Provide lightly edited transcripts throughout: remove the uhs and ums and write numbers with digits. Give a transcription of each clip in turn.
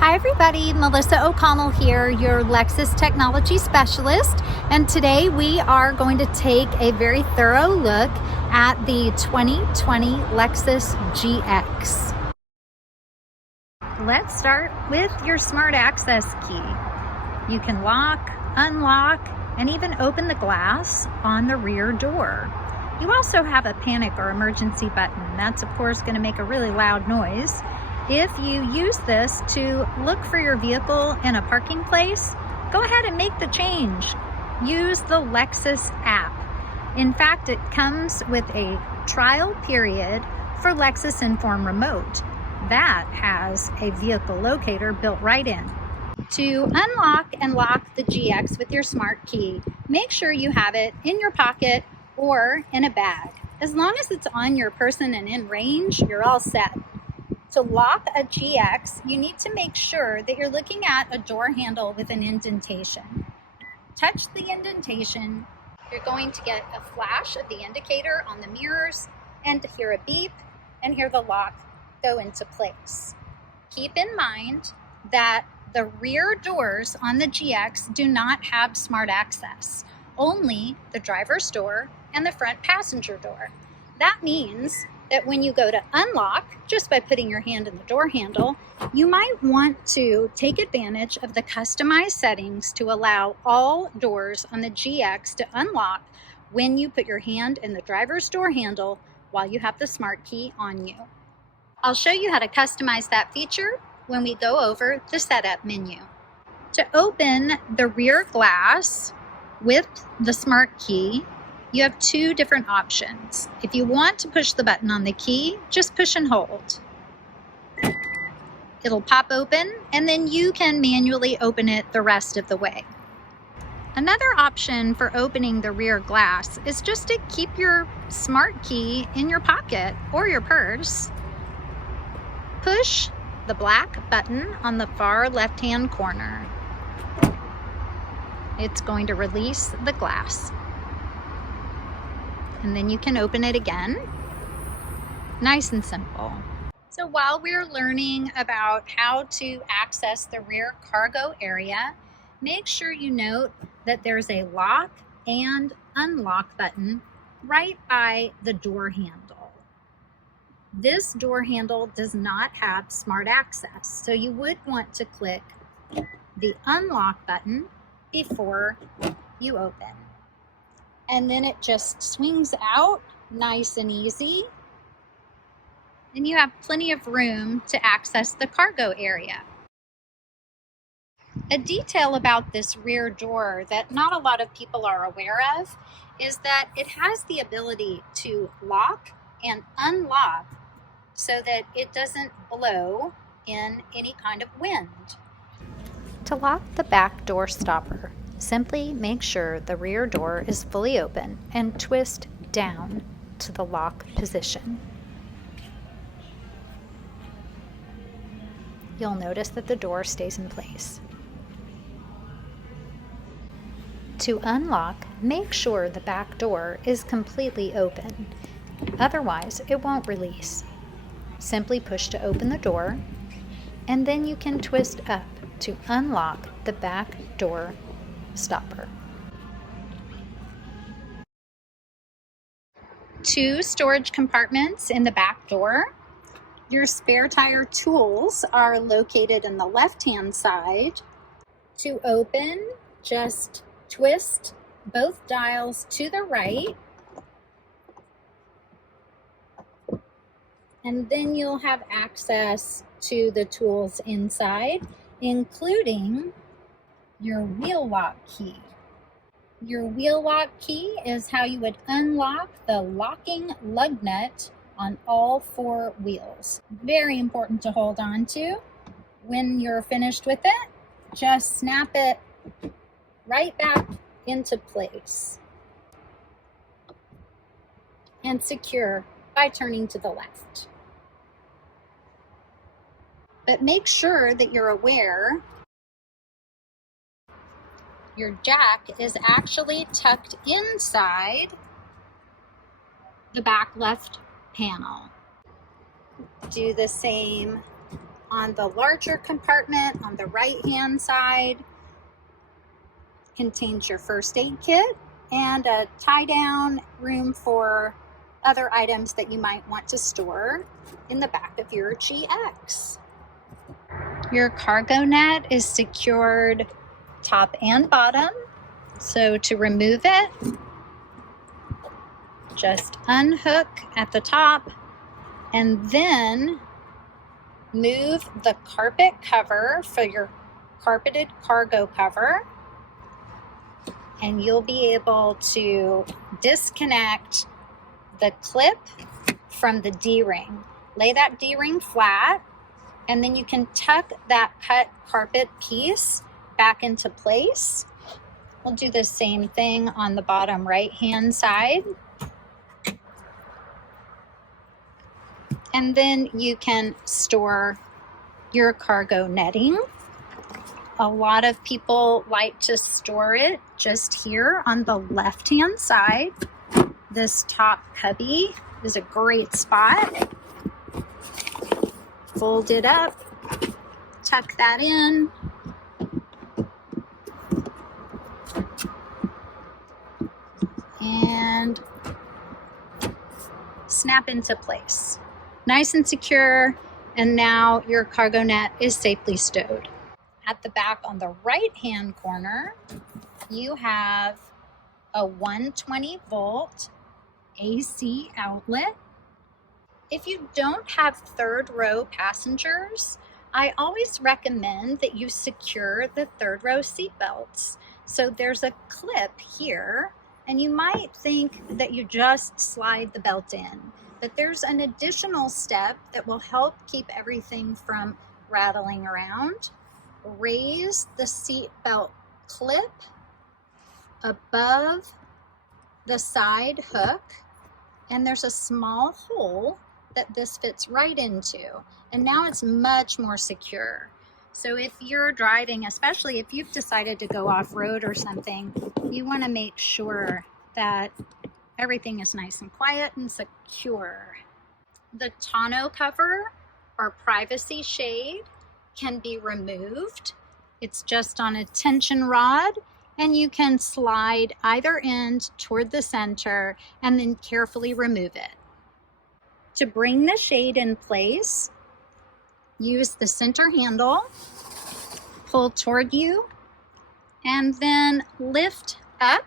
Hi everybody, Melissa O'Connell here, your Lexus technology specialist, and today we are going to take a very thorough look at the 2020 Lexus GX. Let's start with your smart access key. You can lock, unlock, and even open the glass on the rear door. You also have a panic or emergency button. That's of course going to make a really loud noise. If you use this to look for your vehicle in a parking place, go ahead and make the change. Use the Lexus app. In fact, it comes with a trial period for Lexus Enform Remote. That has a vehicle locator built right in. To unlock and lock the GX with your smart key, make sure you have it in your pocket or in a bag. As long as it's on your person and in range, you're all set. To lock a GX, you need to make sure that you're looking at a door handle with an indentation. Touch the indentation. You're going to get a flash of the indicator on the mirrors and hear a beep and hear the lock go into place. Keep in mind that the rear doors on the GX do not have smart access, only the driver's door and the front passenger door. That means that when you go to unlock, just by putting your hand in the door handle, you might want to take advantage of the customized settings to allow all doors on the GX to unlock when you put your hand in the driver's door handle while you have the smart key on you. I'll show you how to customize that feature when we go over the setup menu. To open the rear glass with the smart key, you have two different options. If you want to push the button on the key, just push and hold. It'll pop open and then you can manually open it the rest of the way. Another option for opening the rear glass is just to keep your smart key in your pocket or your purse. Push the black button on the far left-hand corner. It's going to release the glass. And then you can open it again. Nice and simple. So while we're learning about how to access the rear cargo area, make sure you note that there's a lock and unlock button right by the door handle. This door handle does not have smart access, so you would want to click the unlock button before you open. And then it just swings out nice and easy. And you have plenty of room to access the cargo area. A detail about this rear door that not a lot of people are aware of is that it has the ability to lock and unlock so that it doesn't blow in any kind of wind. To lock the back door stopper, simply make sure the rear door is fully open and twist down to the lock position. You'll notice that the door stays in place. To unlock, make sure the back door is completely open. Otherwise, it won't release. Simply push to open the door, and then you can twist up to unlock the back door stopper. Two storage compartments in the back door. Your spare tire tools are located in the left-hand side. To open, just twist both dials to the right, and then you'll have access to the tools inside, including your wheel lock key. Your wheel lock key is how you would unlock the locking lug nut on all four wheels. Very important to hold on to. When you're finished with it, just snap it right back into place and secure by turning to the left. But make sure that you're aware your jack is actually tucked inside the back left panel. Do the same On the larger compartment on the right-hand side contains your first aid kit and a tie-down room for other items that you might want to store in the back of your GX. Your cargo net is secured top and bottom, so to remove it, just unhook at the top and then move the carpet cover for your carpeted cargo cover, and you'll be able to disconnect the clip from the D-ring. Lay that D-ring flat, and then you can tuck that cut carpet piece back into place. We'll do the same thing on the bottom right-hand side. And then you can store your cargo netting. A lot of people like to store it just here on the left-hand side. This top cubby is a great spot. Fold it up, tuck that in. And snap into place. Nice and secure, and now your cargo net is safely stowed. At the back on the right-hand corner, you have a 120 volt AC outlet. If you don't have third row passengers, I always recommend that you secure the third row seat belts. So there's a clip here, and you might think that you just slide the belt in, but there's an additional step that will help keep everything from rattling around. Raise the seat belt clip above the side hook, and there's a small hole that this fits right into, and now it's much more secure. So if you're driving, especially if you've decided to go off-road or something, you want to make sure that everything is nice and quiet and secure. The tonneau cover or privacy shade can be removed. It's just on a tension rod, and you can slide either end toward the center and then carefully remove it. To bring the shade in place, use the center handle, pull toward you, and then lift up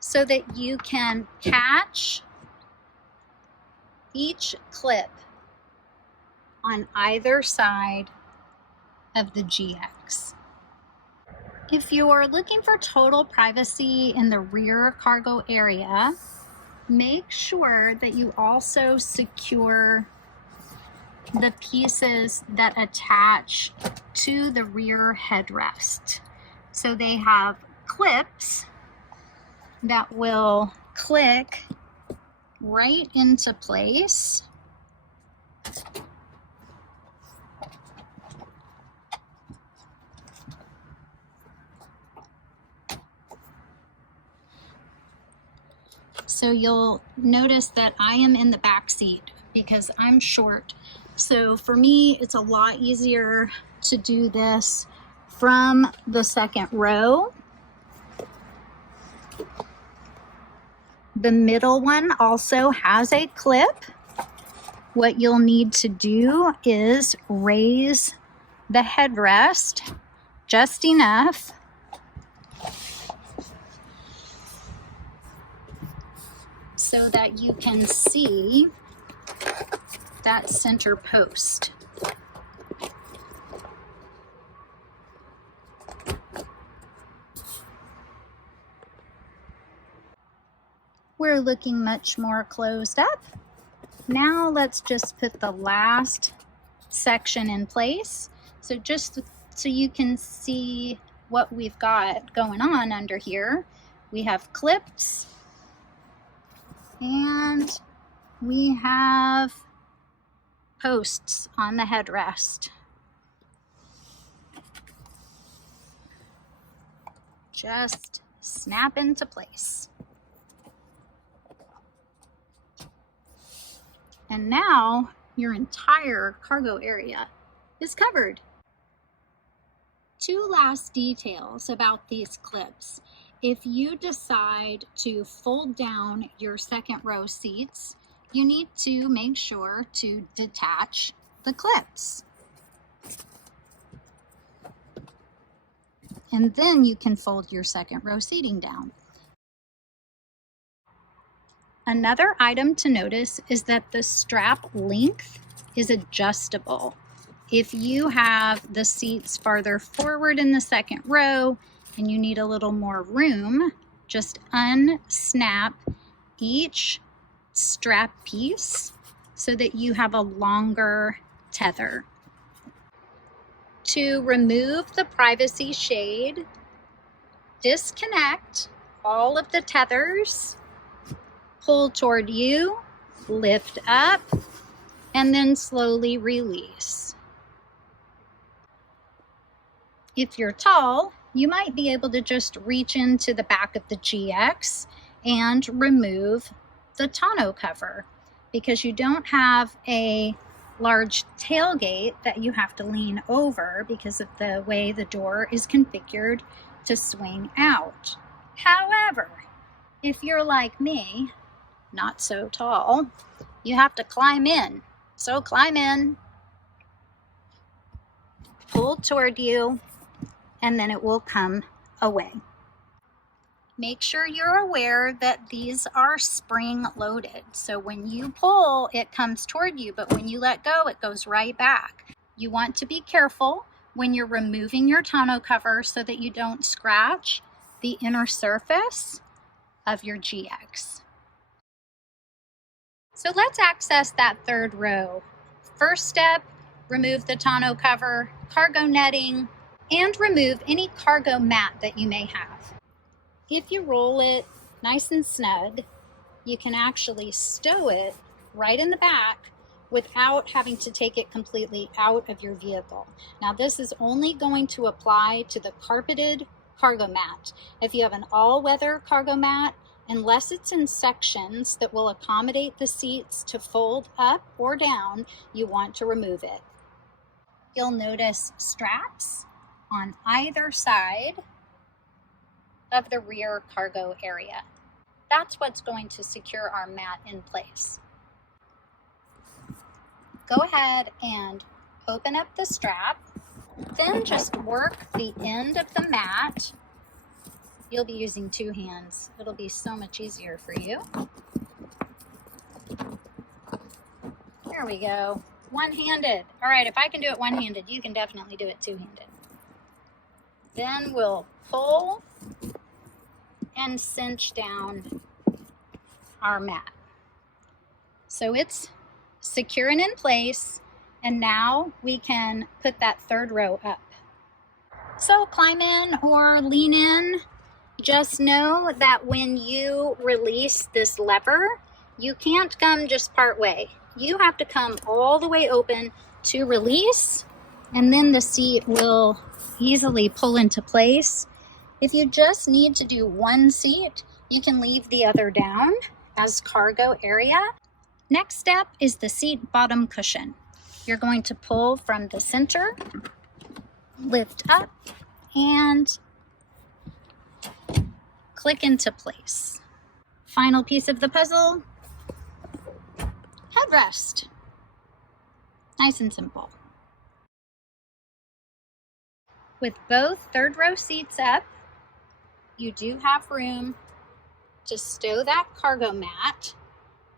so that you can catch each clip on either side of the GX. If you're looking for total privacy in the rear cargo area, make sure that you also secure the pieces that attach to the rear headrest. So they have clips that will click right into place. So you'll notice that I am in the back seat because I'm short. So for me, it's a lot easier to do this from the second row. The middle one also has a clip. What you'll need to do is raise the headrest just enough so that you can see that center post. We're looking much more closed up. Now let's just put the last section in place. So just so you can see what we've got going on under here, we have clips and we have posts on the headrest. Just snap into place. And now your entire cargo area is covered. Two last details about these clips. If you decide to fold down your second row seats, you need to make sure to detach the clips. And then you can fold your second row seating down. Another item to notice is that the strap length is adjustable. If you have the seats farther forward in the second row and you need a little more room, just unsnap each strap piece so that you have a longer tether. To remove the privacy shade, disconnect all of the tethers, pull toward you, lift up, and then slowly release. If you're tall, you might be able to just reach into the back of the GX and remove the tonneau cover because you don't have a large tailgate that you have to lean over because of the way the door is configured to swing out. However, if you're like me, not so tall, you have to climb in. So climb in, pull toward you, and then it will come away. Make sure you're aware that these are spring loaded. So when you pull, it comes toward you, but when you let go, it goes right back. You want to be careful when you're removing your tonneau cover so that you don't scratch the inner surface of your GX. So let's access that third row. First step, remove the tonneau cover, cargo netting, and remove any cargo mat that you may have. If you roll it nice and snug, you can actually stow it right in the back without having to take it completely out of your vehicle. Now this is only going to apply to the carpeted cargo mat. If you have an all-weather cargo mat, unless it's in sections that will accommodate the seats to fold up or down, you want to remove it. You'll notice straps on either side of the rear cargo area. That's what's going to secure our mat in place. Go ahead and open up the strap, then just work the end of the mat. You'll be using two hands. It'll be so much easier for you. There we go. One-handed. All right, if I can do it one-handed, you can definitely do it two-handed. Then we'll pull and cinch down our mat. So it's secure and in place, and now we can put that third row up. So climb in or lean in. Just know that when you release this lever, you can't come just part way. You have to come all the way open to release, and then the seat will easily pull into place. If you just need to do one seat, you can leave the other down as cargo area. Next step is the seat bottom cushion. You're going to pull from the center, lift up, and click into place. Final piece of the puzzle, headrest. Nice and simple. With both third row seats up, you do have room to stow that cargo mat.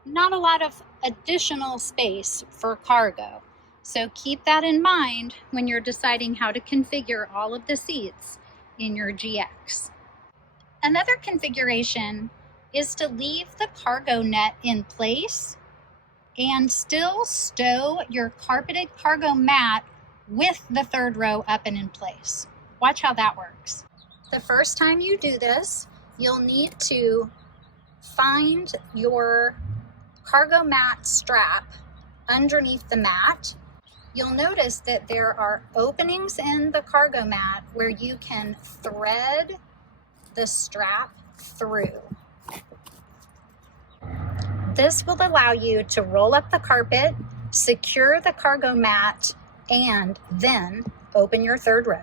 Not a lot of additional space for cargo. So keep that in mind when you're deciding how to configure all of the seats in your GX. Another configuration is to leave the cargo net in place and still stow your carpeted cargo mat with the third row up and in place. Watch how that works. The first time you do this, you'll need to find your cargo mat strap underneath the mat. You'll notice that there are openings in the cargo mat where you can thread the strap through. This will allow you to roll up the carpet, secure the cargo mat and then open your third row.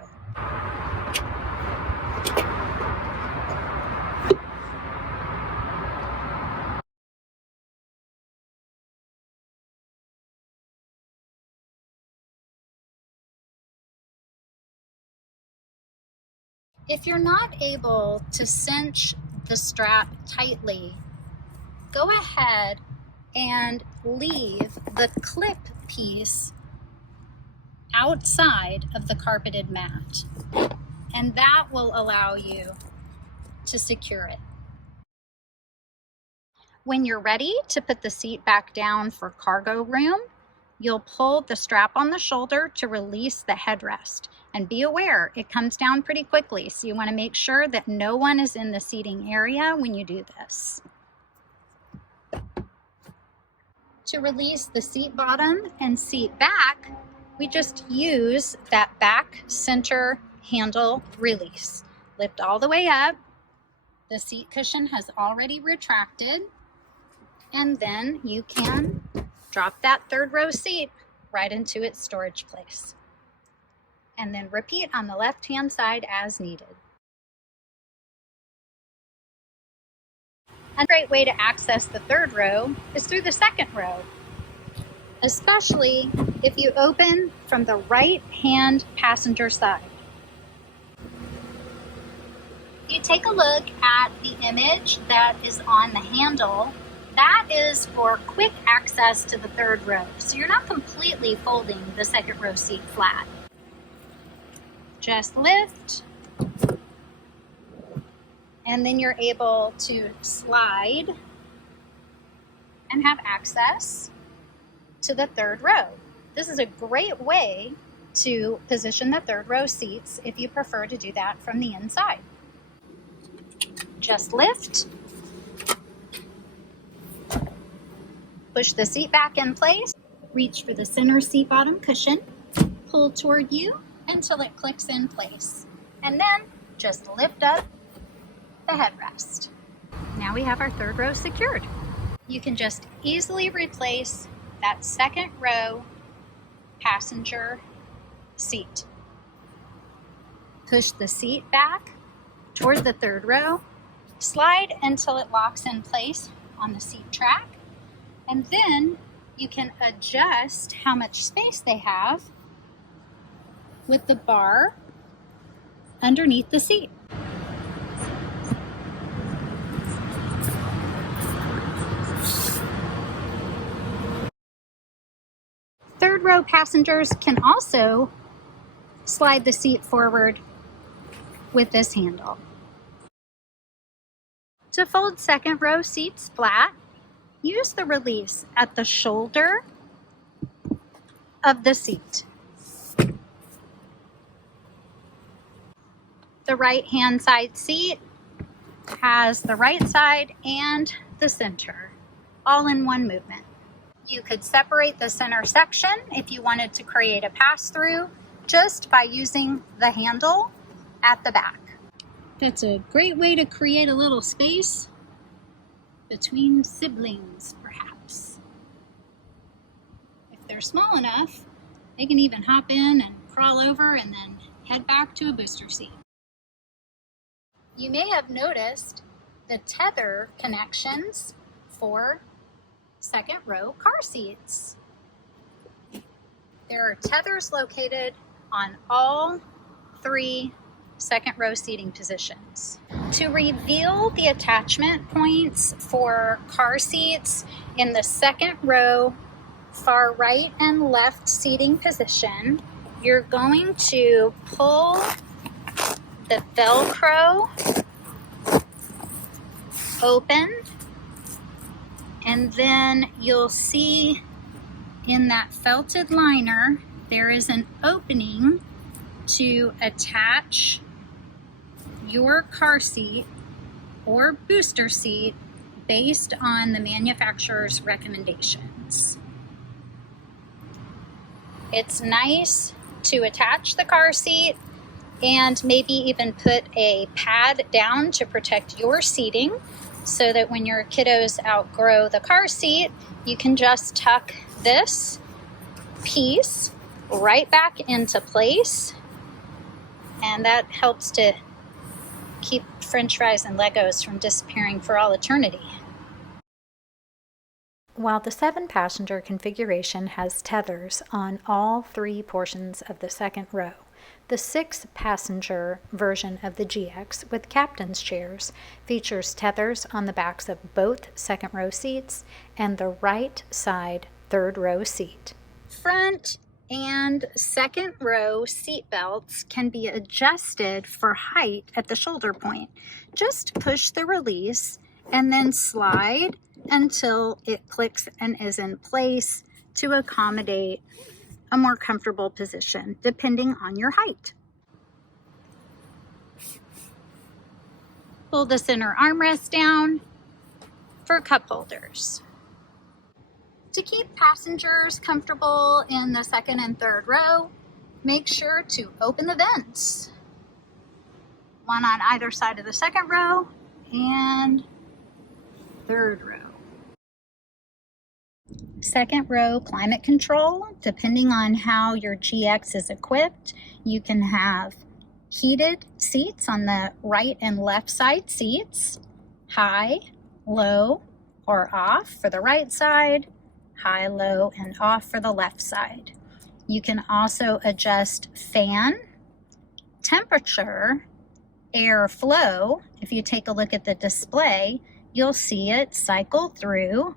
If you're not able to cinch the strap tightly, go ahead and leave the clip piece outside of the carpeted mat, and that will allow you to secure it. When you're ready to put the seat back down for cargo room, you'll pull the strap on the shoulder to release the headrest. And be aware, it comes down pretty quickly, so you want to make sure that no one is in the seating area when you do this. To release the seat bottom and seat back, we just use that back center handle release. Lift all the way up. The seat cushion has already retracted, and then you can drop that third row seat right into its storage place. And then repeat on the left-hand side as needed. A great way to access the third row is through the second row, especially if you open from the right-hand passenger side. You take a look at the image that is on the handle. That is for quick access to the third row, so you're not completely folding the second row seat flat. Just lift, and then you're able to slide and have access to the third row. This is a great way to position the third row seats if you prefer to do that from the inside. Just lift, push the seat back in place, reach for the center seat bottom cushion, pull toward you until it clicks in place, and then just lift up the headrest. Now we have our third row secured. You can just easily replace that second row passenger seat. Push the seat back toward the third row, slide until it locks in place on the seat track, and then you can adjust how much space they have with the bar underneath the seat. Third row passengers can also slide the seat forward with this handle. To fold second row seats flat, use the release at the shoulder of the seat. The right-hand side seat has the right side and the center, all in one movement. You could separate the center section if you wanted to create a pass-through just by using the handle at the back. That's a great way to create a little space between siblings, perhaps. If they're small enough, they can even hop in and crawl over and then head back to a booster seat. You may have noticed the tether connections for second row car seats. There are tethers located on all three second row seating positions. To reveal the attachment points for car seats in the second row, far right and left seating position, you're going to pull the Velcro open, and then you'll see in that felted liner there is an opening to attach your car seat or booster seat based on the manufacturer's recommendations. It's nice to attach the car seat and maybe even put a pad down to protect your seating so that when your kiddos outgrow the car seat, you can just tuck this piece right back into place, and that helps to keep French fries and Legos from disappearing for all eternity. While the 7-passenger configuration has tethers on all 3 portions of the second row, the 6-passenger version of the GX with captain's chairs features tethers on the backs of both second row seats and the right side third row seat. Front and second row seat belts can be adjusted for height at the shoulder point. Just push the release and then slide until it clicks and is in place to accommodate a more comfortable position depending on your height. Pull the center armrest down for cup holders. To keep passengers comfortable in the second and third row, make sure to open the vents. One on either side of the second row and third row. Second row climate control, depending on how your GX is equipped, you can have heated seats on the right and left side seats, high, low, or off for the right side, high, low, and off for the left side. You can also adjust fan, temperature, air flow. If you take a look at the display, you'll see it cycle through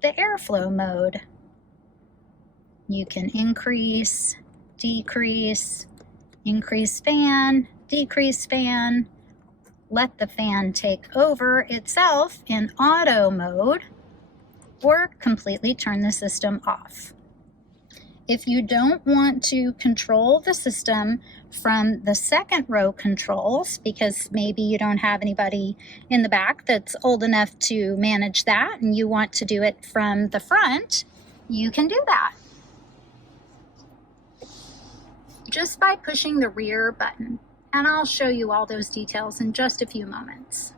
the airflow mode. You can increase, decrease, increase fan, decrease fan, let the fan take over itself in auto mode, or completely turn the system off. If you don't want to control the system from the second row controls, because maybe you don't have anybody in the back that's old enough to manage that and you want to do it from the front, you can do that just by pushing the rear button. And I'll show you all those details in just a few moments.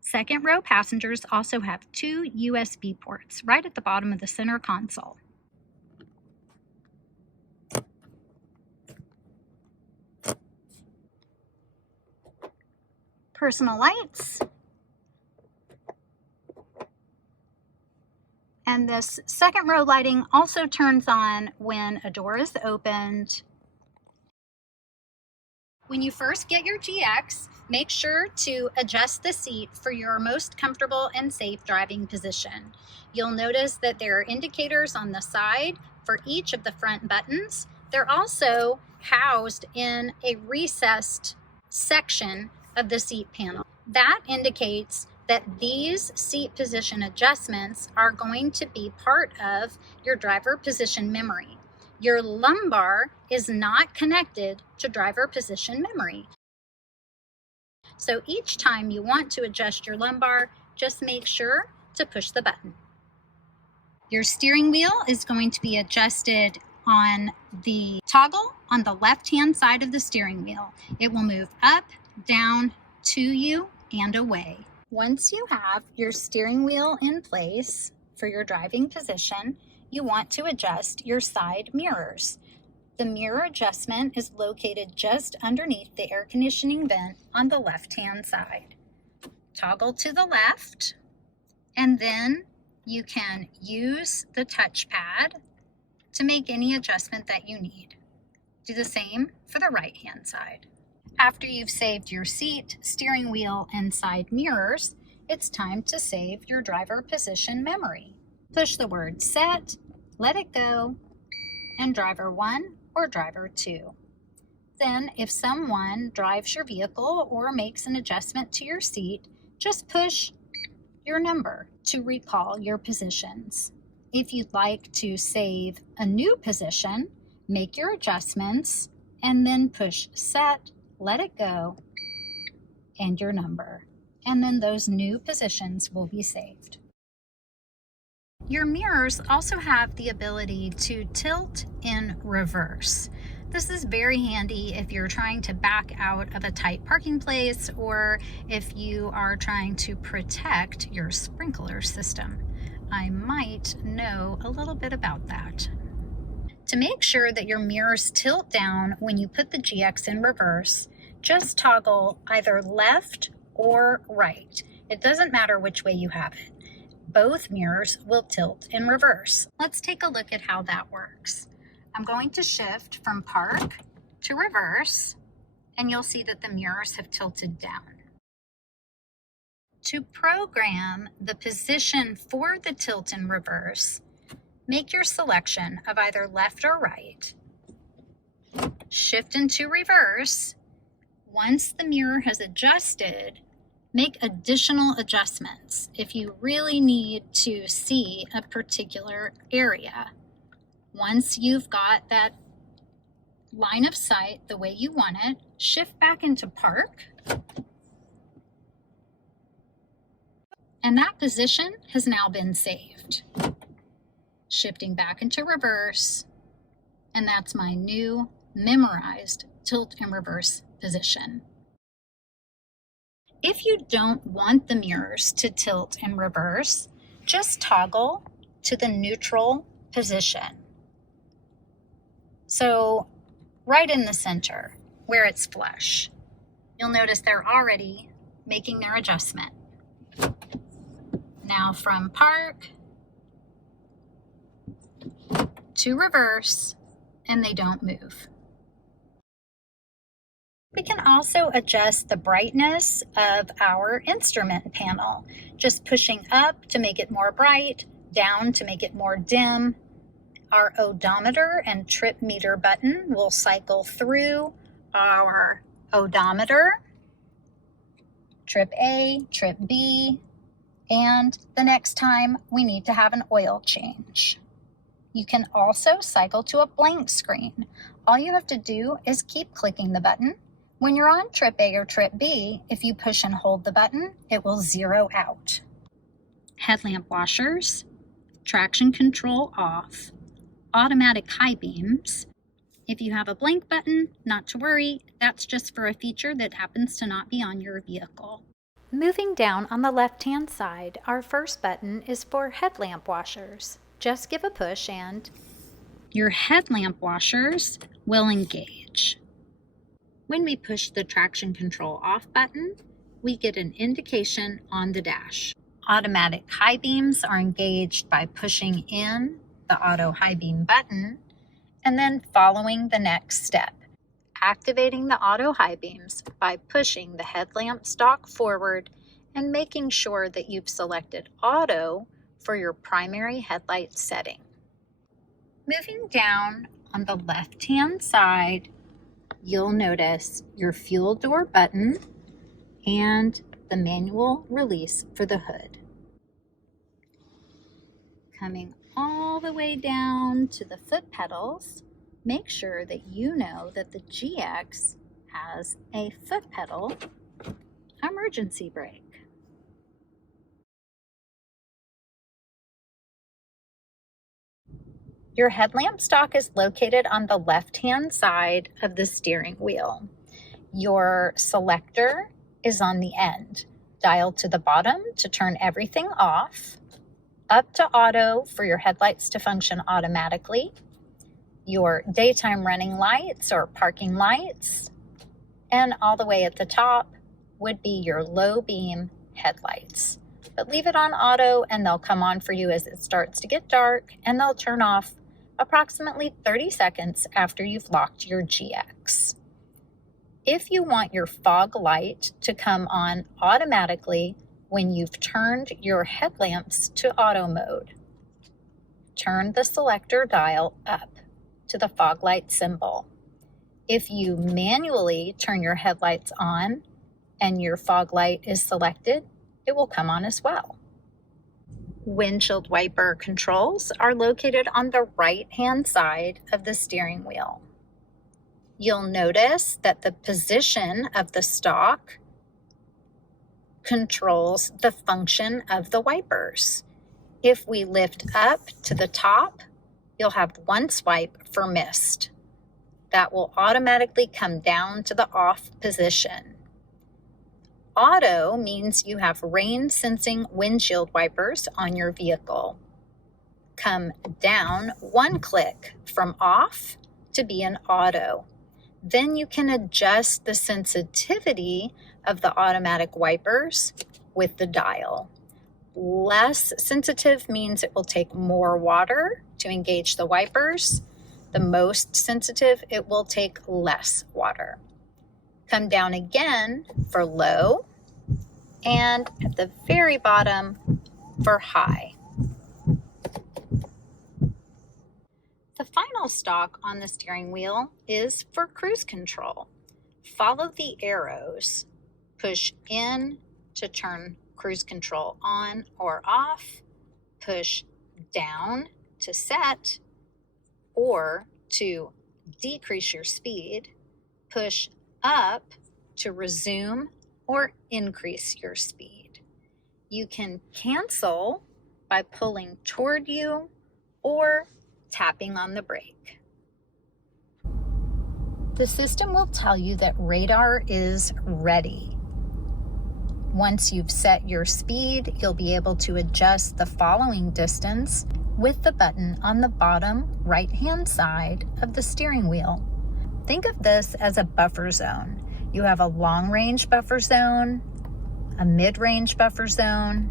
Second row passengers also have 2 USB ports right at the bottom of the center console. Personal lights. And this second row lighting also turns on when a door is opened. When you first get your GX, make sure to adjust the seat for your most comfortable and safe driving position. You'll notice that there are indicators on the side for each of the front buttons. They're also housed in a recessed section of the seat panel. That indicates that these seat position adjustments are going to be part of your driver position memory. Your lumbar is not connected to driver position memory. So each time you want to adjust your lumbar, just make sure to push the button. Your steering wheel is going to be adjusted on the toggle on the left-hand side of the steering wheel. It will move up, down, to you, and away. Once you have your steering wheel in place for your driving position, you want to adjust your side mirrors. The mirror adjustment is located just underneath the air conditioning vent on the left-hand side. Toggle to the left, and then you can use the touchpad to make any adjustment that you need. Do the same for the right-hand side. After you've saved your seat, steering wheel, and side mirrors, it's time to save your driver position memory. Push the word set, let it go, and driver 1 or driver 2. Then, if someone drives your vehicle or makes an adjustment to your seat, just push your number to recall your positions. If you'd like to save a new position, make your adjustments and then push set, let it go, and your number. And then those new positions will be saved. Your mirrors also have the ability to tilt in reverse. This is very handy if you're trying to back out of a tight parking place or if you are trying to protect your sprinkler system. I might know a little bit about that. To make sure that your mirrors tilt down when you put the GX in reverse, just toggle either left or right. It doesn't matter which way you have it. Both mirrors will tilt in reverse. Let's take a look at how that works. I'm going to shift from park to reverse, and you'll see that the mirrors have tilted down. To program the position for the tilt in reverse, make your selection of either left or right. Shift into reverse. Once the mirror has adjusted, make additional adjustments if you really need to see a particular area. Once you've got that line of sight the way you want it, shift back into park. And that position has now been saved. Shifting back into reverse, and that's my new memorized tilt and reverse position. If you don't want the mirrors to tilt and reverse, just toggle to the neutral position. So right in the center, where it's flush. You'll notice they're already making their adjustment. Now from park to reverse, and they don't move. We can also adjust the brightness of our instrument panel, just pushing up to make it more bright, down to make it more dim. Our odometer and trip meter button will cycle through our odometer, trip A, trip B, and the next time we need to have an oil change. You can also cycle to a blank screen. All you have to do is keep clicking the button. When you're on trip A or trip B, if you push and hold the button, it will zero out. Headlamp washers, traction control off, automatic high beams. If you have a blank button, not to worry, that's just for a feature that happens to not be on your vehicle. Moving down on the left-hand side, our first button is for headlamp washers. Just give a push and your headlamp washers will engage. When we push the traction control off button, we get an indication on the dash. Automatic high beams are engaged by pushing in the auto high beam button and then following the next step. Activating the auto high beams by pushing the headlamp stalk forward and making sure that you've selected auto for your primary headlight setting. Moving down on the left-hand side, you'll notice your fuel door button and the manual release for the hood. Coming all the way down to the foot pedals, make sure that you know that the GX has a foot pedal emergency brake. Your headlamp stalk is located on the left-hand side of the steering wheel. Your selector is on the end. Dial to the bottom to turn everything off, up to auto for your headlights to function automatically, your daytime running lights or parking lights, and all the way at the top would be your low beam headlights. But leave it on auto and they'll come on for you as it starts to get dark, and they'll turn off approximately 30 seconds after you've locked your GX. If you want your fog light to come on automatically when you've turned your headlamps to auto mode, turn the selector dial up to the fog light symbol. If you manually turn your headlights on and your fog light is selected, it will come on as well. Windshield wiper controls are located on the right-hand side of the steering wheel. You'll notice that the position of the stalk controls the function of the wipers. If we lift up to the top, you'll have one swipe for mist. That will automatically come down to the off position. Auto means you have rain sensing windshield wipers on your vehicle. come down one click from off to be an auto. Then you can adjust the sensitivity of the automatic wipers with the dial. Less sensitive means it will take more water to engage the wipers. The most sensitive, it will take less water. Come down again for low, and at the very bottom for high. The final stalk on the steering wheel is for cruise control. Follow the arrows. Push in to turn cruise control on or off. Push down to set or to decrease your speed. Push up to resume or increase your speed. You can cancel by pulling toward you or tapping on the brake. The system will tell you that radar is ready. Once you've set your speed, you'll be able to adjust the following distance with the button on the bottom right-hand side of the steering wheel. Think of this as a buffer zone. You have a long-range buffer zone, a mid-range buffer zone,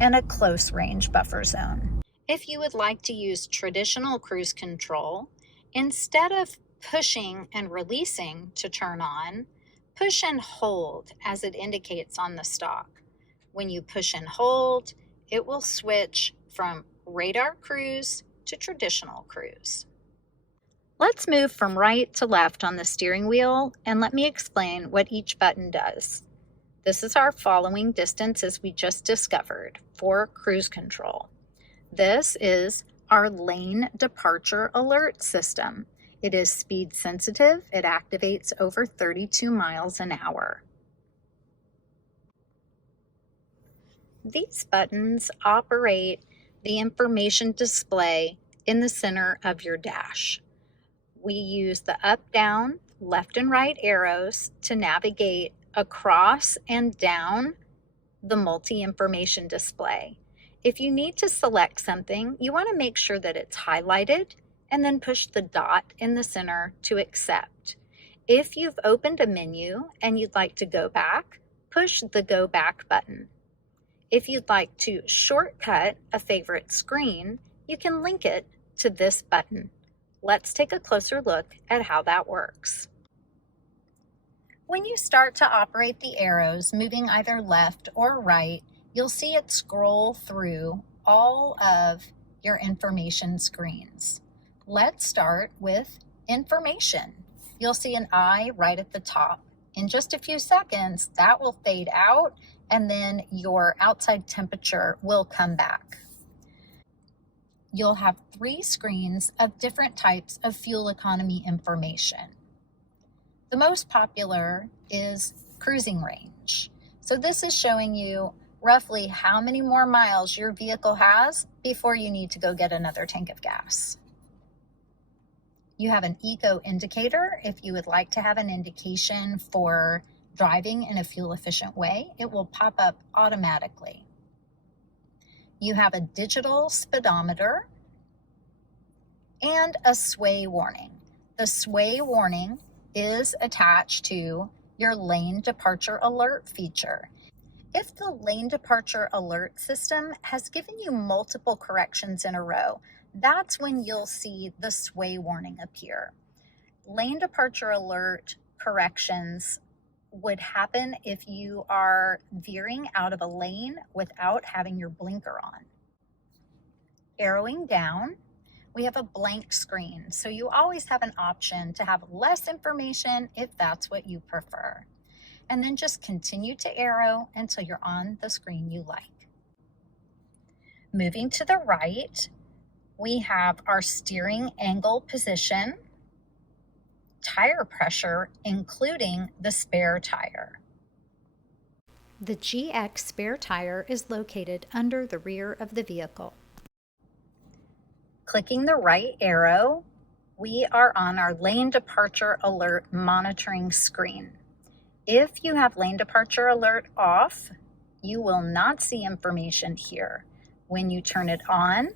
and a close-range buffer zone. If you would like to use traditional cruise control, instead of pushing and releasing to turn on, push and hold as it indicates on the stalk. When you push and hold, it will switch from radar cruise to traditional cruise. Let's move from right to left on the steering wheel and let me explain what each button does. This is our following distance as we just discovered for cruise control. This is our lane departure alert system. It is speed sensitive. It activates over 32 miles an hour. These buttons operate the information display in the center of your dash. We use the up, down, left and right arrows to navigate across and down the multi-information display. If you need to select something, you want to make sure that it's highlighted and then push the dot in the center to accept. If you've opened a menu and you'd like to go back, push the Go Back button. If you'd like to shortcut a favorite screen, you can link it to this button. Let's take a closer look at how that works. When you start to operate the arrows, moving either left or right, you'll see it scroll through all of your information screens. Let's start with information. You'll see an eye right at the top. In just a few seconds, that will fade out and then your outside temperature will come back. You'll have 3 screens of different types of fuel economy information. The most popular is cruising range. So this is showing you roughly how many more miles your vehicle has before you need to go get another tank of gas. You have an eco indicator. If you would like to have an indication for driving in a fuel efficient way, it will pop up automatically. You have a digital speedometer and a sway warning. The sway warning is attached to your lane departure alert feature. If the lane departure alert system has given you multiple corrections in a row, that's when you'll see the sway warning appear. Lane departure alert corrections would happen if you are veering out of a lane without having your blinker on. Arrowing down, we have a blank screen, so you always have an option to have less information if that's what you prefer. And then just continue to arrow until you're on the screen you like. Moving to the right, we have our steering angle position, tire pressure, including the spare tire. The GX spare tire is located under the rear of the vehicle. Clicking the right arrow, we are on our lane departure alert monitoring screen. If you have lane departure alert off, you will not see information here. When you turn it on,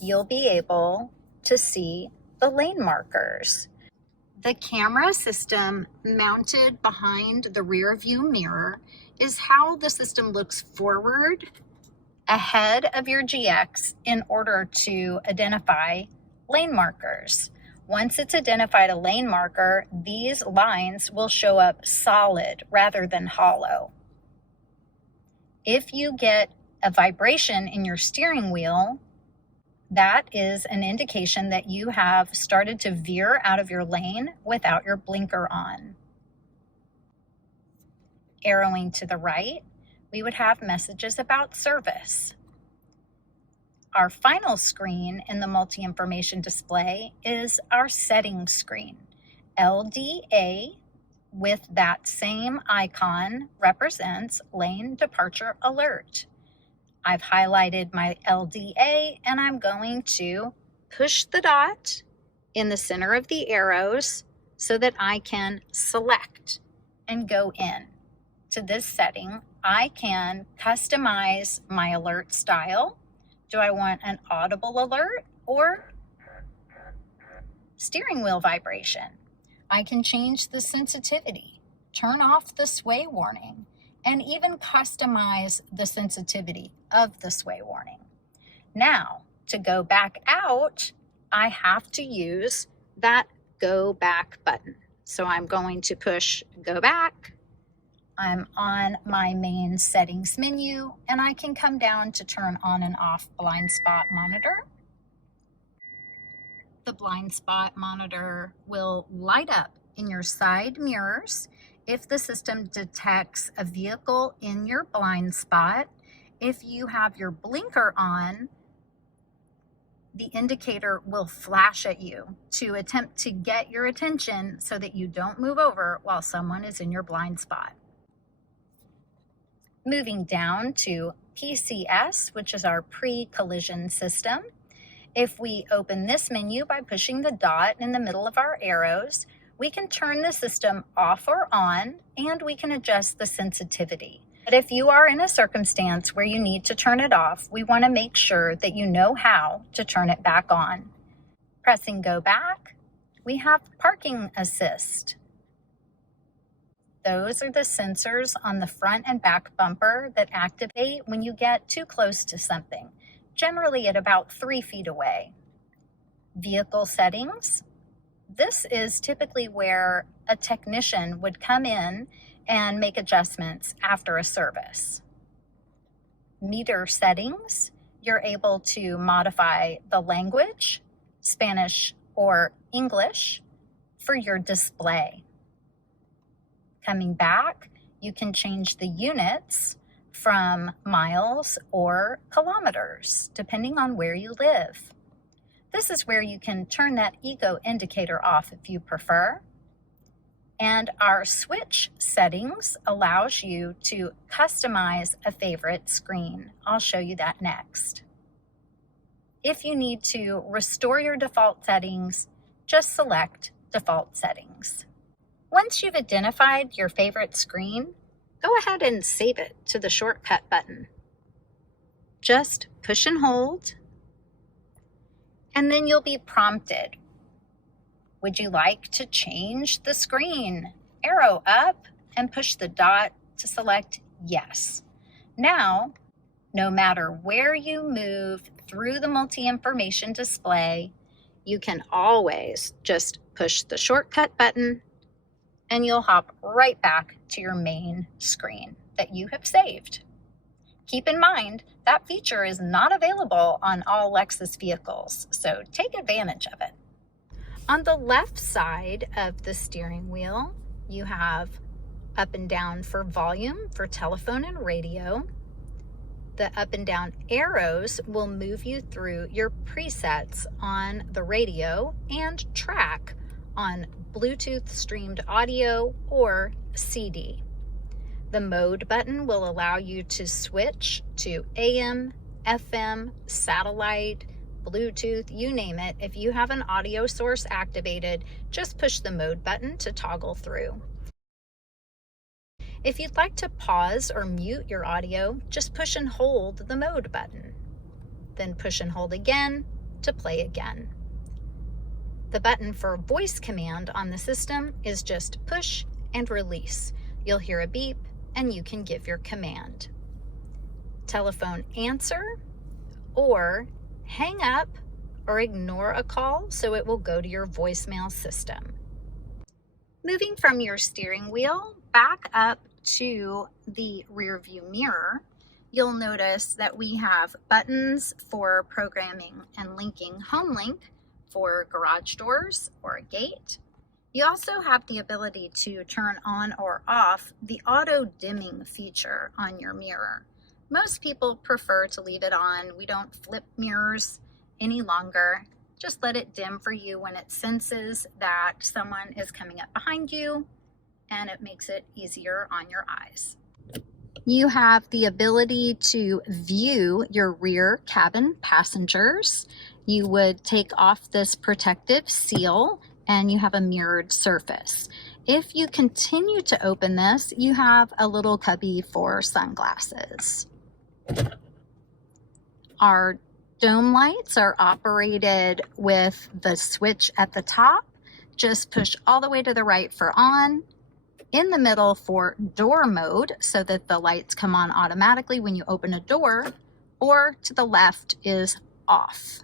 you'll be able to see the lane markers. The camera system mounted behind the rear view mirror is how the system looks forward ahead of your GX in order to identify lane markers. Once it's identified a lane marker, these lines will show up solid rather than hollow. If you get a vibration in your steering wheel, that is an indication that you have started to veer out of your lane without your blinker on. Arrowing to the right, we would have messages about service. Our final screen in the multi-information display is our settings screen. LDA with that same icon represents lane departure alert. I've highlighted my LDA and I'm going to push the dot in the center of the arrows so that I can select and go in. To this setting, I can customize my alert style. Do I want an audible alert or steering wheel vibration? I can change the sensitivity, turn off the sway warning, and even customize the sensitivity of the sway warning. Now, to go back out, I have to use that go back button. So I'm going to push go back. I'm on my main settings menu and I can come down to turn on and off blind spot monitor. The blind spot monitor will light up in your side mirrors if the system detects a vehicle in your blind spot. If you have your blinker on, the indicator will flash at you to attempt to get your attention so that you don't move over while someone is in your blind spot. Moving down to PCS, which is our pre-collision system. If we open this menu by pushing the dot in the middle of our arrows, we can turn the system off or on, and we can adjust the sensitivity. But if you are in a circumstance where you need to turn it off, we want to make sure that you know how to turn it back on. Pressing go back, we have parking assist. Those are the sensors on the front and back bumper that activate when you get too close to something, generally at about 3 feet away. Vehicle settings. This is typically where a technician would come in and make adjustments after a service. Meter settings. You're able to modify the language, Spanish or English, for your display. Coming back, you can change the units from miles or kilometers, depending on where you live. This is where you can turn that ego indicator off if you prefer. And our switch settings allows you to customize a favorite screen. I'll show you that next. If you need to restore your default settings, just select default settings. Once you've identified your favorite screen, go ahead and save it to the shortcut button. Just push and hold, and then you'll be prompted. Would you like to change the screen? Arrow up and push the dot to select yes. Now, no matter where you move through the multi-information display, you can always just push the shortcut button and you'll hop right back to your main screen that you have saved. Keep in mind, that feature is not available on all Lexus vehicles, so take advantage of it. On the left side of the steering wheel, you have up and down for volume for telephone and radio. The up and down arrows will move you through your presets on the radio and track on Bluetooth streamed audio or CD. The mode button will allow you to switch to AM, FM, satellite, Bluetooth, you name it. If you have an audio source activated, just push the mode button to toggle through. If you'd like to pause or mute your audio, just push and hold the mode button. Then push and hold again to play again. The button for voice command on the system is just push and release. You'll hear a beep and you can give your command. Telephone answer, or hang up or ignore a call so it will go to your voicemail system. Moving from your steering wheel back up to the rear view mirror, you'll notice that we have buttons for programming and linking HomeLink for garage doors or a gate. You also have the ability to turn on or off the auto dimming feature on your mirror. Most people prefer to leave it on. We don't flip mirrors any longer. Just let it dim for you when it senses that someone is coming up behind you, and it makes it easier on your eyes. You have the ability to view your rear cabin passengers. You would take off this protective seal and you have a mirrored surface. If you continue to open this, you have a little cubby for sunglasses. Our dome lights are operated with the switch at the top. Just push all the way to the right for on, in the middle for door mode so that the lights come on automatically when you open a door, or to the left is off.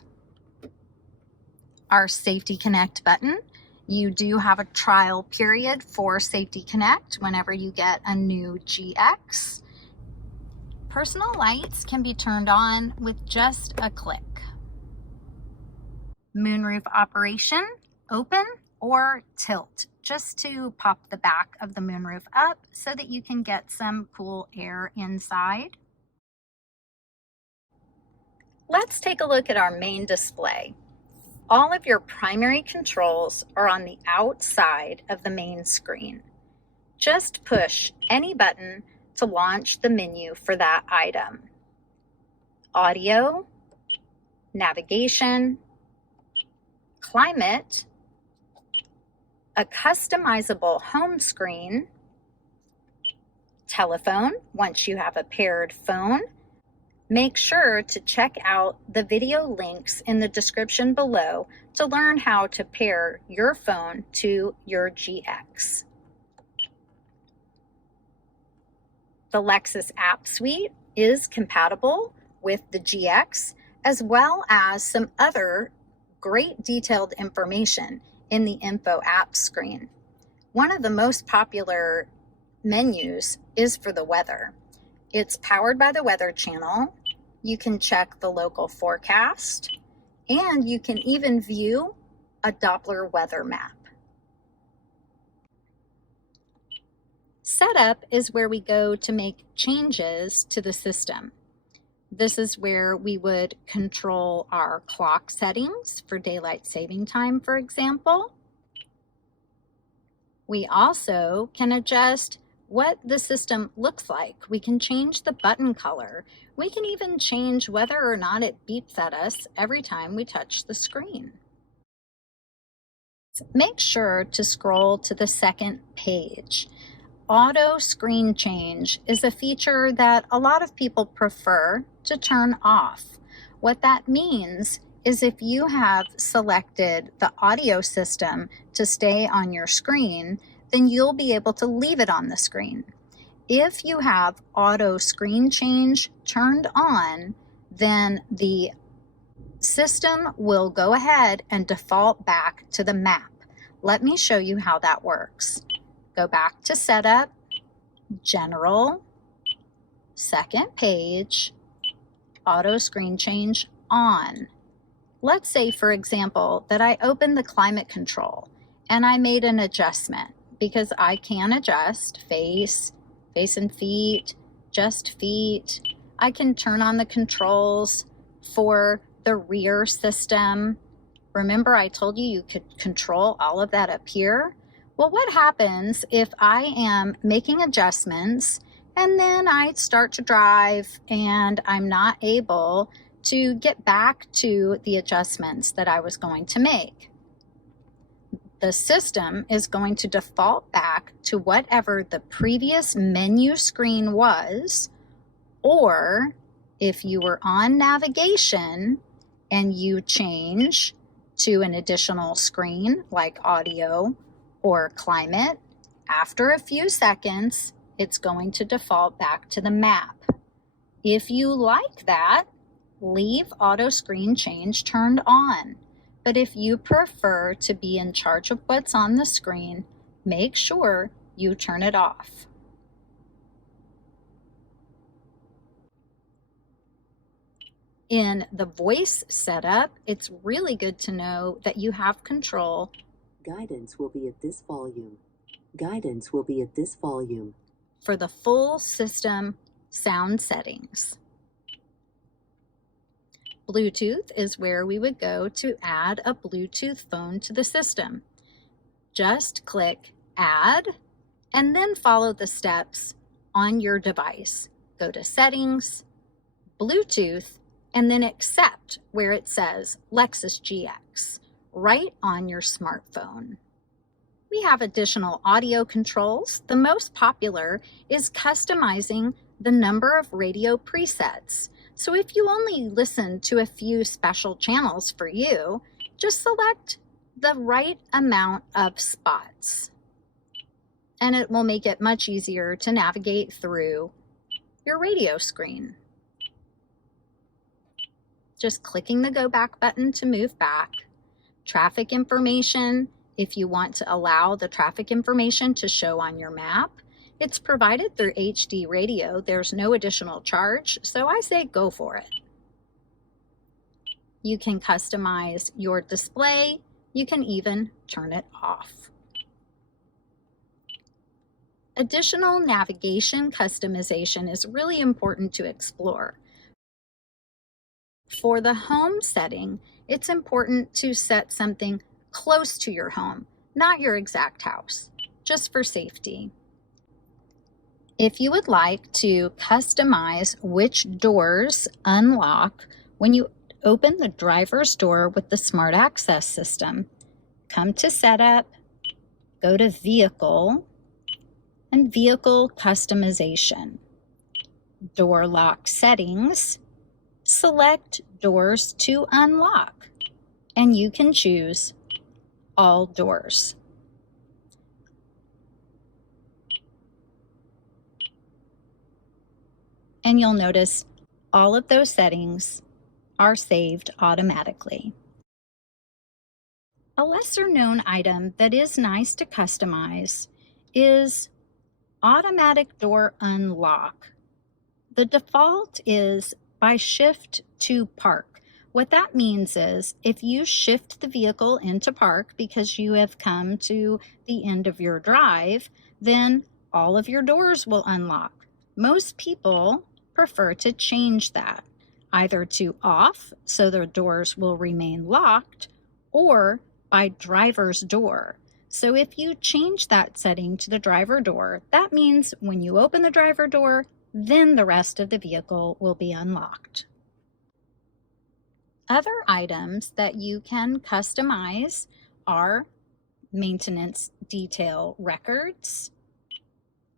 Our Safety Connect button, you do have a trial period for Safety Connect whenever you get a new GX. Personal lights can be turned on with just a click. Moonroof operation, open or tilt, just to pop the back of the moonroof up so that you can get some cool air inside. Let's take a look at our main display. All of your primary controls are on the outside of the main screen. Just push any button to launch the menu for that item. Audio, navigation, climate, a customizable home screen, telephone once you have a paired phone. Make sure to check out the video links in the description below to learn how to pair your phone to your GX. The Lexus App Suite is compatible with the GX, as well as some other great detailed information in the Info app screen. One of the most popular menus is for the weather. It's powered by the Weather Channel. You can check the local forecast, and you can even view a Doppler weather map. Setup is where we go to make changes to the system. This is where we would control our clock settings for daylight saving time, for example. We also can adjust what the system looks like. We can change the button color. We can even change whether or not it beeps at us every time we touch the screen. Make sure to scroll to the second page. Auto screen change is a feature that a lot of people prefer to turn off. What that means is if you have selected the audio system to stay on your screen, then you'll be able to leave it on the screen. If you have auto screen change turned on, then the system will go ahead and default back to the map. Let me show you how that works. Go back to Setup, General, second page, Auto Screen Change On. Let's say, for example, that I opened the climate control and I made an adjustment, because I can adjust face and feet, just feet. I can turn on the controls for the rear system. Remember, I told you you could control all of that up here? Well, what happens if I am making adjustments and then I start to drive and I'm not able to get back to the adjustments that I was going to make? The system is going to default back to whatever the previous menu screen was, or if you were on navigation, and you change to an additional screen like audio or climate, after a few seconds, it's going to default back to the map. If you like that, leave auto screen change turned on. But if you prefer to be in charge of what's on the screen, make sure you turn it off. In the voice setup, it's really good to know that you have control. Guidance will be at this volume. Guidance will be at this volume. For the full system sound settings. Bluetooth is where we would go to add a Bluetooth phone to the system. Just click Add and then follow the steps on your device. Go to Settings, Bluetooth, and then Accept where it says Lexus GX right on your smartphone. We have additional audio controls. The most popular is customizing the number of radio presets. So if you only listen to a few special channels for you, just select the right amount of spots. And it will make it much easier to navigate through your radio screen. Just clicking the Go Back button to move back. Traffic information, if you want to allow the traffic information to show on your map. It's provided through HD radio. There's no additional charge, so I say go for it. You can customize your display. You can even turn it off. Additional navigation customization is really important to explore. For the home setting, it's important to set something close to your home, not your exact house, just for safety. If you would like to customize which doors unlock when you open the driver's door with the Smart Access system, come to Setup, go to Vehicle, and Vehicle Customization. Door lock settings, select Doors to Unlock, and you can choose all doors. And you'll notice all of those settings are saved automatically. A lesser known item that is nice to customize is automatic door unlock. The default is by shift to park. What that means is if you shift the vehicle into park because you have come to the end of your drive, then all of your doors will unlock. Most people prefer to change that either to off so the doors will remain locked, or by driver's door. So if you change that setting to the driver door, that means when you open the driver door, then the rest of the vehicle will be unlocked. Other items that you can customize are maintenance detail records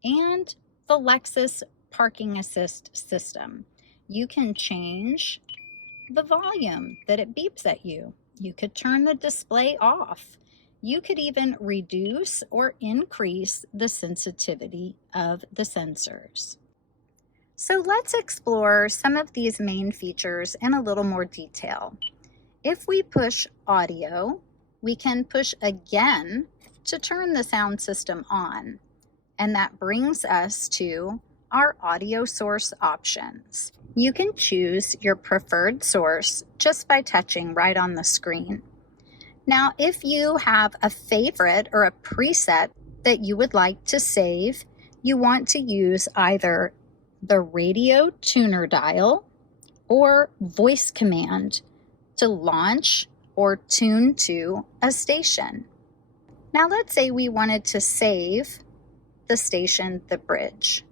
and the Lexus Parking Assist system. You can change the volume that it beeps at you. You could turn the display off. You could even reduce or increase the sensitivity of the sensors. So let's explore some of these main features in a little more detail. If we push audio, we can push again to turn the sound system on, and that brings us to our audio source options. You can choose your preferred source just by touching right on the screen. Now, if you have a favorite or a preset that you would like to save, you want to use either the radio tuner dial or voice command to launch or tune to a station. Now, let's say we wanted to save the station, The Bridge.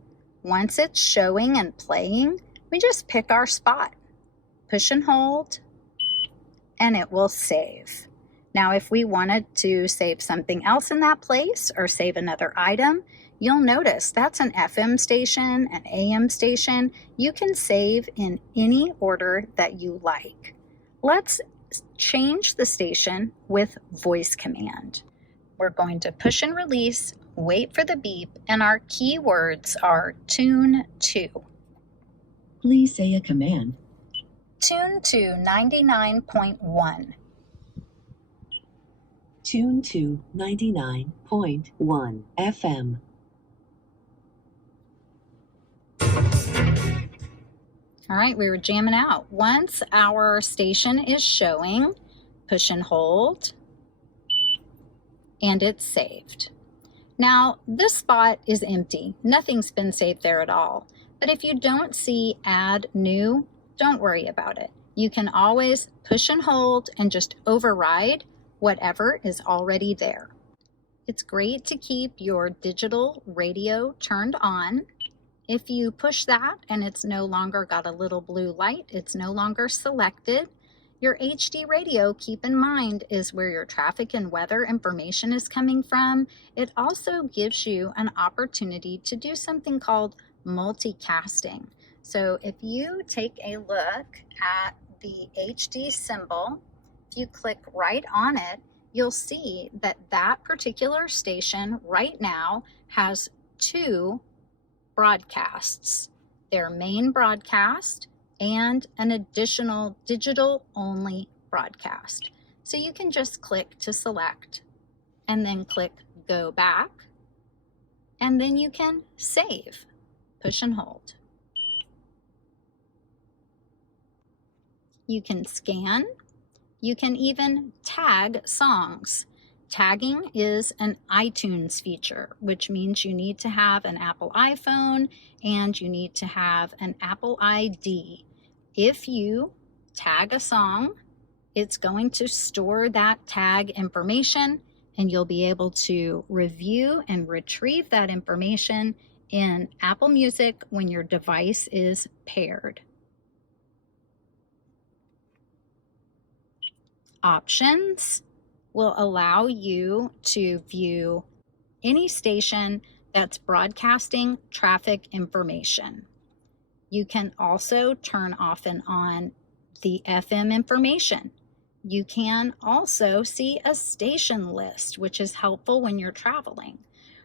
Once it's showing and playing, we just pick our spot, push and hold, and it will save. Now, if we wanted to save something else in that place or save another item, you'll notice that's an FM station, an AM station. You can save in any order that you like. Let's change the station with voice command. We're going to push and release, wait for the beep, and our keywords are tune to. Please say a command. Tune to 99.1. Tune to 99.1 FM. All right, we were jamming out. Once our station is showing, push and hold, and it's saved. Now, this spot is empty. Nothing's been saved there at all. But if you don't see add new, don't worry about it. You can always push and hold and just override whatever is already there. It's great to keep your digital radio turned on. If you push that and it's no longer got a little blue light, it's no longer selected. Your HD radio, keep in mind, is where your traffic and weather information is coming from. It also gives you an opportunity to do something called multicasting. So if you take a look at the HD symbol, if you click right on it, you'll see that that particular station right now has two broadcasts, their main broadcast and an additional digital-only broadcast. So you can just click to select and then click go back, and then you can save, push and hold. You can scan, you can even tag songs. Tagging is an iTunes feature, which means you need to have an Apple iPhone and you need to have an Apple ID. If you tag a song, it's going to store that tag information and you'll be able to review and retrieve that information in Apple Music when your device is paired. Options will allow you to view any station that's broadcasting traffic information. You can also turn off and on the FM information. You can also see a station list, which is helpful when you're traveling.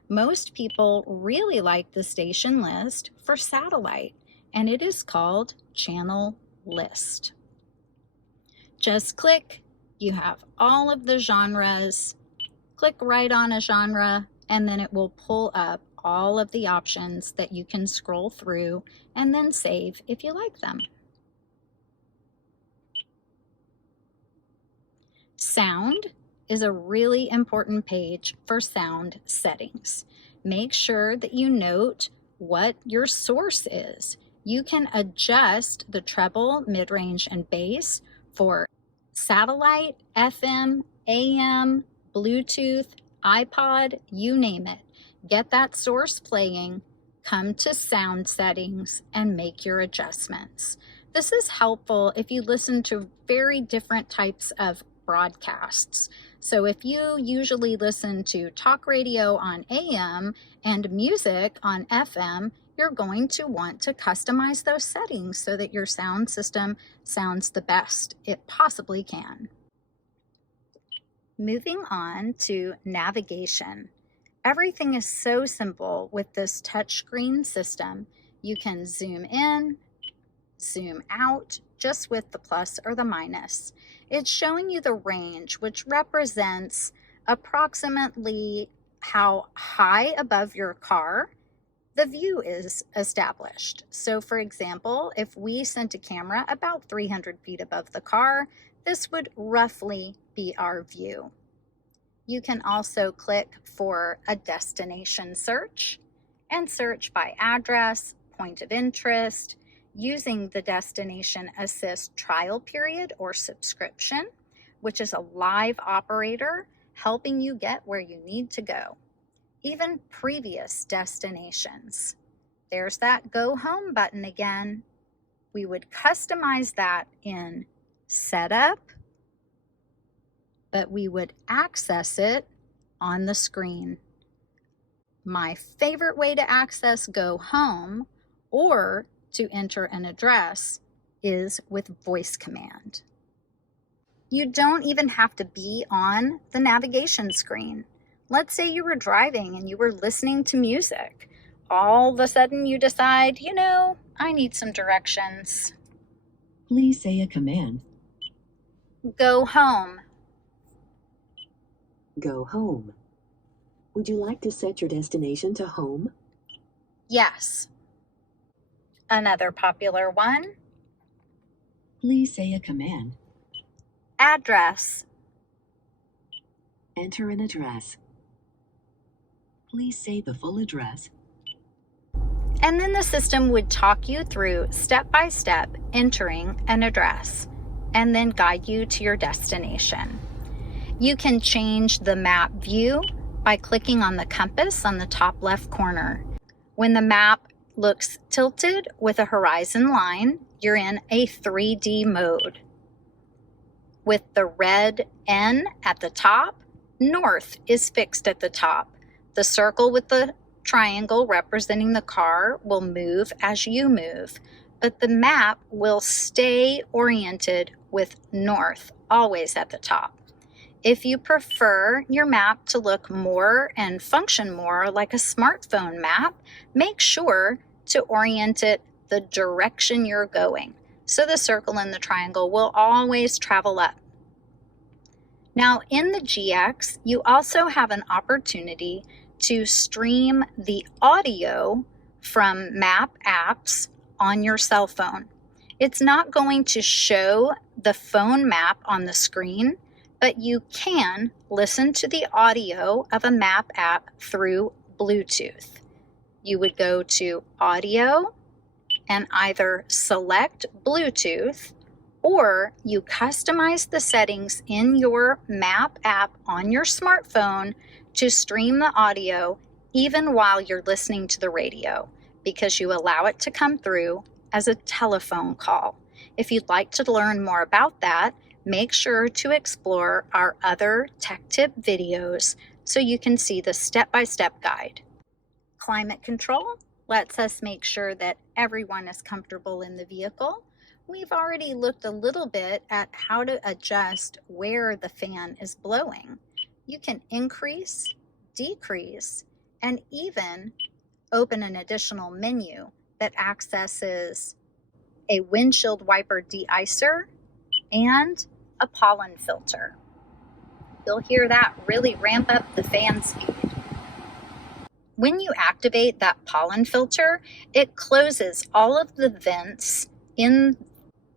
Most people really like the station list for satellite, and it is called Channel List. Just click. You have all of the genres, click right on a genre, and then it will pull up all of the options that you can scroll through and then save if you like them. Sound is a really important page for sound settings. Make sure that you note what your source is. You can adjust the treble, mid-range, and bass for satellite, FM, AM, Bluetooth, iPod, you name it. Get that source playing, come to sound settings, and make your adjustments. This is helpful if you listen to very different types of broadcasts. So if you usually listen to talk radio on AM and music on FM, you're going to want to customize those settings so that your sound system sounds the best it possibly can. Moving on to navigation. Everything is so simple with this touchscreen system. You can zoom in, zoom out, just with the plus or the minus. It's showing you the range, which represents approximately how high above your car the view is established. So for example, if we sent a camera about 300 feet above the car, this would roughly be our view. You can also click for a destination search and search by address, point of interest, using the Destination Assist trial period or subscription, which is a live operator helping you get where you need to go. Even previous destinations. There's that Go Home button again. We would customize that in Setup, but we would access it on the screen. My favorite way to access Go Home or to enter an address is with voice command. You don't even have to be on the navigation screen. Let's say you were driving and you were listening to music. All of a sudden you decide, I need some directions. Please say a command. Go home. Go home. Would you like to set your destination to home? Yes. Another popular one. Please say a command. Address. Enter an address. Please say the full address. And then the system would talk you through step by step entering an address and then guide you to your destination. You can change the map view by clicking on the compass on the top left corner. When the map looks tilted with a horizon line, you're in a 3D mode. With the red N at the top, north is fixed at the top. The circle with the triangle representing the car will move as you move, but the map will stay oriented with north always at the top. If you prefer your map to look more and function more like a smartphone map, make sure to orient it the direction you're going, so the circle and the triangle will always travel up. Now in the GX, you also have an opportunity to stream the audio from map apps on your cell phone. It's not going to show the phone map on the screen, but you can listen to the audio of a map app through Bluetooth. You would go to Audio and either select Bluetooth, or you customize the settings in your map app on your smartphone to stream the audio even while you're listening to the radio, because you allow it to come through as a telephone call. If you'd like to learn more about that, make sure to explore our other tech tip videos so you can see the step-by-step guide. Climate control lets us make sure that everyone is comfortable in the vehicle. We've already looked a little bit at how to adjust where the fan is blowing. You can increase, decrease, and even open an additional menu that accesses a windshield wiper de-icer and a pollen filter. You'll hear that really ramp up the fan speed. When you activate that pollen filter, it closes all of the vents in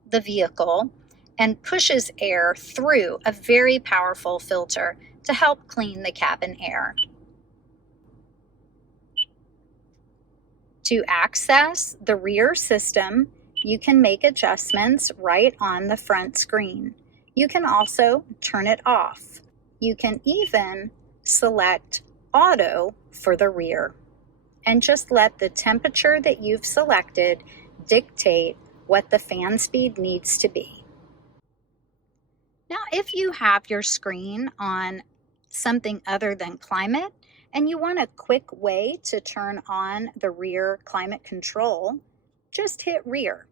the vehicle and pushes air through a very powerful filter to help clean the cabin air. To access the rear system, you can make adjustments right on the front screen. You can also turn it off. You can even select auto for the rear and just let the temperature that you've selected dictate what the fan speed needs to be. Now, if you have your screen on something other than climate and you want a quick way to turn on the rear climate control, just hit rear.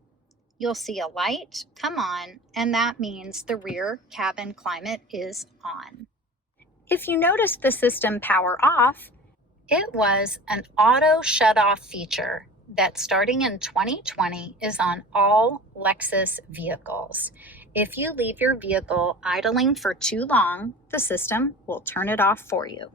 You'll see a light come on, and that means the rear cabin climate is on. If you notice the system power off, it was an auto shut-off feature that starting in 2020 is on all Lexus vehicles. If you leave your vehicle idling for too long, the system will turn it off for you.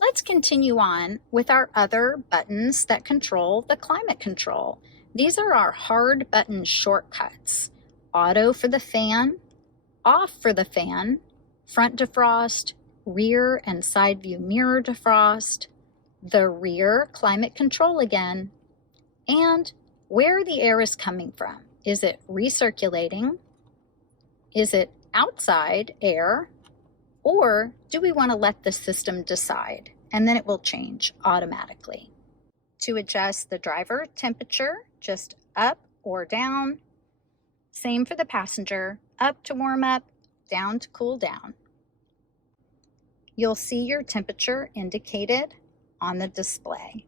Let's continue on with our other buttons that control the climate control. These are our hard button shortcuts. Auto for the fan, off for the fan, front defrost, rear and side view mirror defrost, the rear climate control again, and where the air is coming from. Is it recirculating? Is it outside air? Or do we want to let the system decide? And then it will change automatically. To adjust the driver temperature, just up or down. Same for the passenger, up to warm up, down to cool down. You'll see your temperature indicated on the display.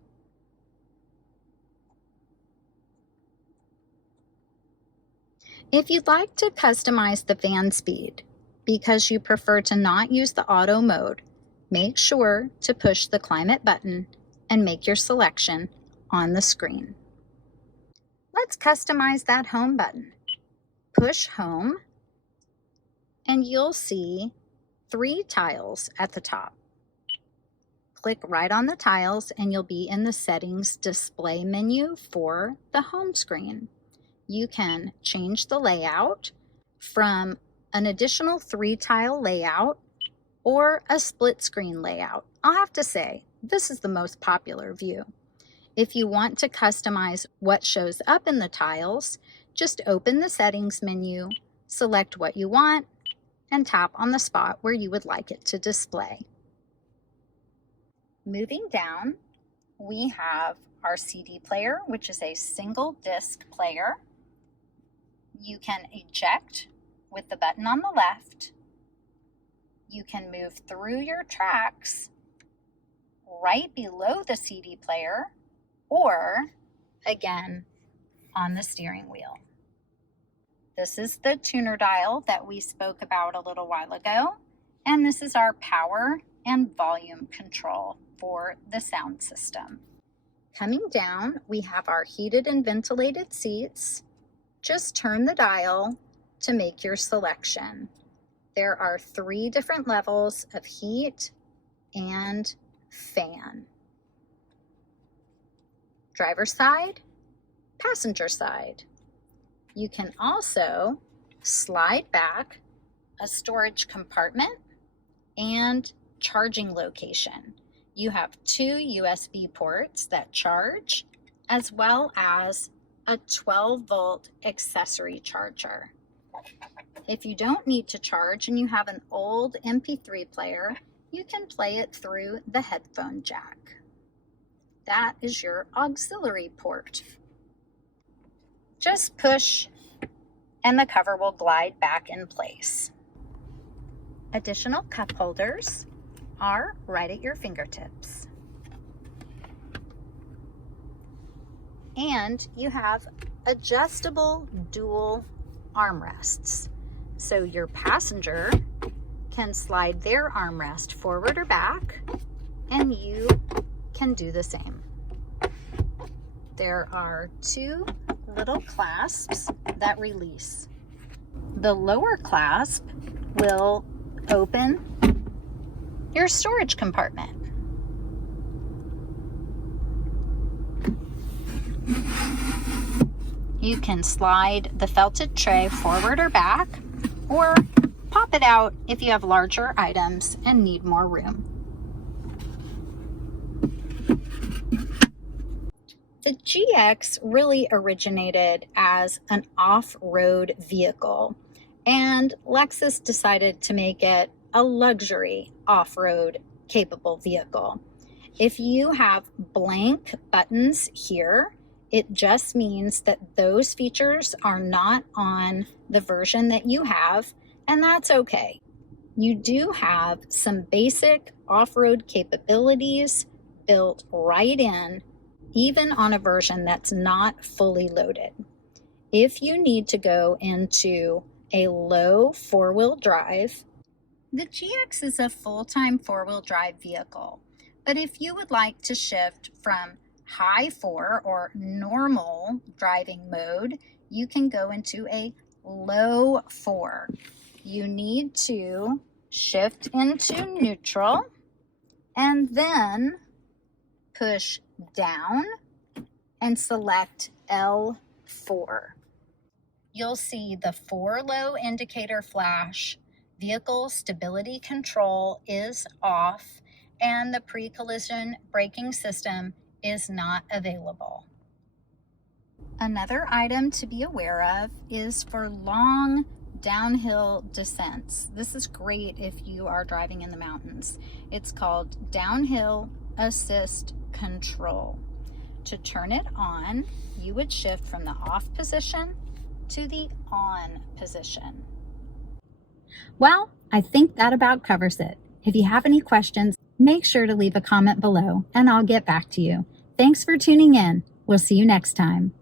If you'd like to customize the fan speed because you prefer to not use the auto mode, make sure to push the climate button and make your selection on the screen. Let's customize that home button. Push home and you'll see 3 tiles at the top. Click right on the tiles and you'll be in the settings display menu for the home screen. You can change the layout from an additional 3 tile layout or a split screen layout. I'll have to say, this is the most popular view. If you want to customize what shows up in the tiles, just open the settings menu, select what you want, and tap on the spot where you would like it to display. Moving down, we have our CD player, which is a single disc player. You can eject with the button on the left. You can move through your tracks right below the CD player or, again, on the steering wheel. This is the tuner dial that we spoke about a little while ago, and this is our power and volume control for the sound system. Coming down, we have our heated and ventilated seats. Just turn the dial to make your selection. There are 3 different levels of heat and fan. Driver side, passenger side. You can also slide back a storage compartment and charging location. You have 2 USB ports that charge, as well as a 12-volt accessory charger. If you don't need to charge and you have an old MP3 player, you can play it through the headphone jack. That is your auxiliary port. Just push and the cover will glide back in place. Additional cup holders are right at your fingertips. And you have adjustable dual armrests. So your passenger can slide their armrest forward or back, and you can do the same. There are 2 little clasps that release. The lower clasp will open your storage compartment. You can slide the felted tray forward or back, or pop it out if you have larger items and need more room. The GX really originated as an off-road vehicle, and Lexus decided to make it a luxury off-road capable vehicle. If you have blank buttons here, it just means that those features are not on the version that you have, and that's okay. You do have some basic off-road capabilities built right in, even on a version that's not fully loaded. If you need to go into a low 4-wheel drive, the GX is a full-time 4-wheel drive vehicle. But if you would like to shift from high 4 or normal driving mode, you can go into a low 4. You need to shift into neutral and then push down and select L4. You'll see the 4 low indicator flash, vehicle stability control is off, and the pre-collision braking system is not available. Another item to be aware of is for long downhill descents. This is great if you are driving in the mountains. It's called Downhill Assist Control. To turn it on, you would shift from the off position to the on position. Well, I think that about covers it. If you have any questions, make sure to leave a comment below and I'll get back to you. Thanks for tuning in. We'll see you next time.